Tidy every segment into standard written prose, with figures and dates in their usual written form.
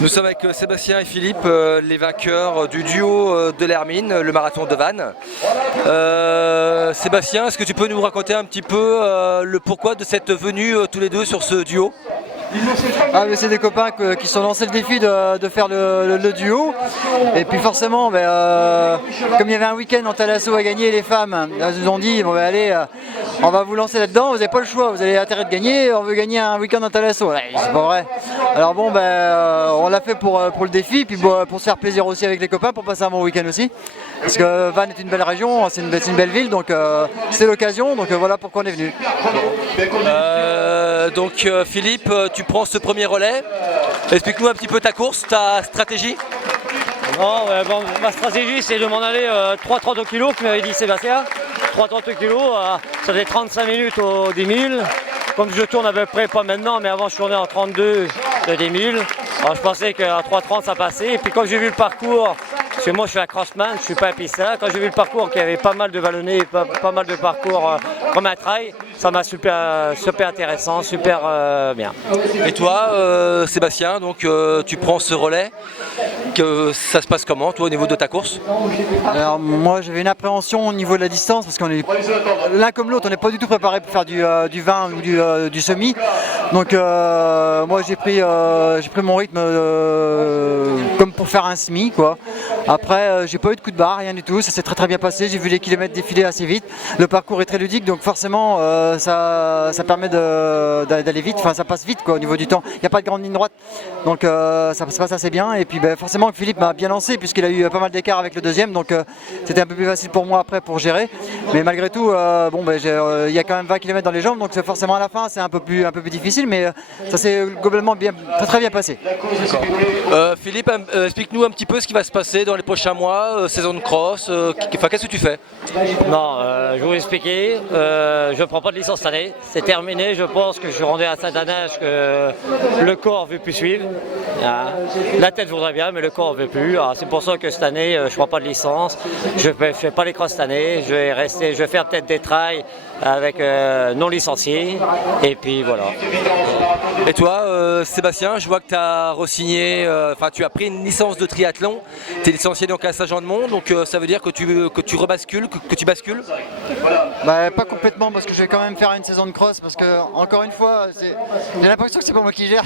Nous sommes avec Sébastien et Philippe, les vainqueurs du duo de l'Hermine, le marathon de Vannes. Sébastien, est-ce que tu peux nous raconter un petit peu le pourquoi de cette venue tous les deux sur ce duo? Ah, mais c'est des copains qui se sont lancés le défi de faire le duo. Et puis forcément, comme il y avait un week-end en Thalasso à gagner, les femmes, elles nous ont dit bon, allez, on va vous lancer là-dedans, vous n'avez pas le choix, vous avez intérêt de gagner, on veut gagner un week-end en Thalasso. Ouais, c'est pas vrai. Alors bon, on l'a fait pour le défi, puis pour se faire plaisir aussi avec les copains, pour passer un bon week-end aussi. Parce que Vannes est une belle région, c'est une belle ville, donc c'est l'occasion, donc voilà pourquoi on est venu. Donc Philippe, tu prends ce premier relais. Explique-nous un petit peu ta course, ta stratégie. Non, ma stratégie c'est de m'en aller 3,32 kg, comme m'avait dit Sébastien. 3,32 kg, ça fait 35 minutes au 10 000. Comme je tourne à peu près, pas maintenant, mais avant je tournais en 32 de 10 000. Alors, je pensais qu'à 3,30 ça passait. Et puis quand j'ai vu le parcours, parce que moi je suis un crossman, je ne suis pas un pista, quand j'ai vu le parcours qu'il y avait pas mal de vallonnés, pas mal de parcours comme un trail, ça m'a super intéressant, super bien. Et toi Sébastien, donc tu prends ce relais, que ça se passe comment toi au niveau de ta course? Alors moi j'avais une appréhension au niveau de la distance parce qu'on est l'un comme l'autre, on n'est pas du tout préparé pour faire du 20 ou du semi. Donc moi j'ai pris mon rythme comme pour faire un semi quoi. Après j'ai pas eu de coup de barre, rien du tout, ça s'est très bien passé, j'ai vu les kilomètres défiler assez vite. Le parcours est très ludique donc forcément ça permet d'aller vite, enfin ça passe vite quoi au niveau du temps. Il n'y a pas de grande ligne droite donc ça se passe assez bien et puis forcément Philippe m'a bien lancé puisqu'il a eu pas mal d'écart avec le deuxième donc c'était un peu plus facile pour moi après pour gérer. Mais malgré tout il y a quand même 20 km dans les jambes donc forcément à la fin c'est un peu plus difficile mais ça s'est globalement très bien passé. Philippe, explique-nous un petit peu ce qui va se passer dans les prochains mois, saison de cross, qu'est-ce que tu fais? Non, je vais vous expliquer, je ne prends pas de licence cette année, c'est terminé, je pense que je suis rendu à Saint-Anage que le corps ne veut plus suivre. La tête voudrait bien mais le corps ne veut plus, c'est pour ça que cette année je ne prends pas de licence, je ne fais pas les crosses cette année, je vais faire peut-être des trails avec non licenciés et puis voilà. Et toi Sébastien, je vois que tu as re-signé, tu as pris une licence de triathlon, tu es licencié donc à Saint-Jean-de-Mont, donc ça veut dire que tu rebascules, que tu bascules? Pas complètement parce que je vais quand même faire une saison de cross parce que encore une fois j'ai l'impression que c'est pas moi qui gère.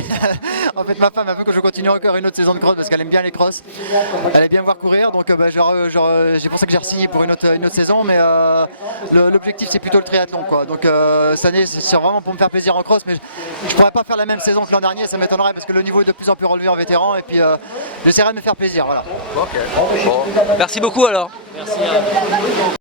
En fait ma femme elle veut que je continue encore une autre saison de cross parce qu'elle aime bien les crosses, elle aime bien me voir courir donc c'est pour ça que j'ai re-signé pour une autre saison mais l'objectif c'est plutôt le triathlon quoi. Donc cette année c'est vraiment pour me faire plaisir en cross mais je pourrais pas faire la même saison que l'an dernier, ça m'étonnerait parce que le niveau est de plus en plus relevé en vétéran et puis j'essaierai de me faire plaisir. Voilà. Okay. Bon. Merci beaucoup alors. Merci.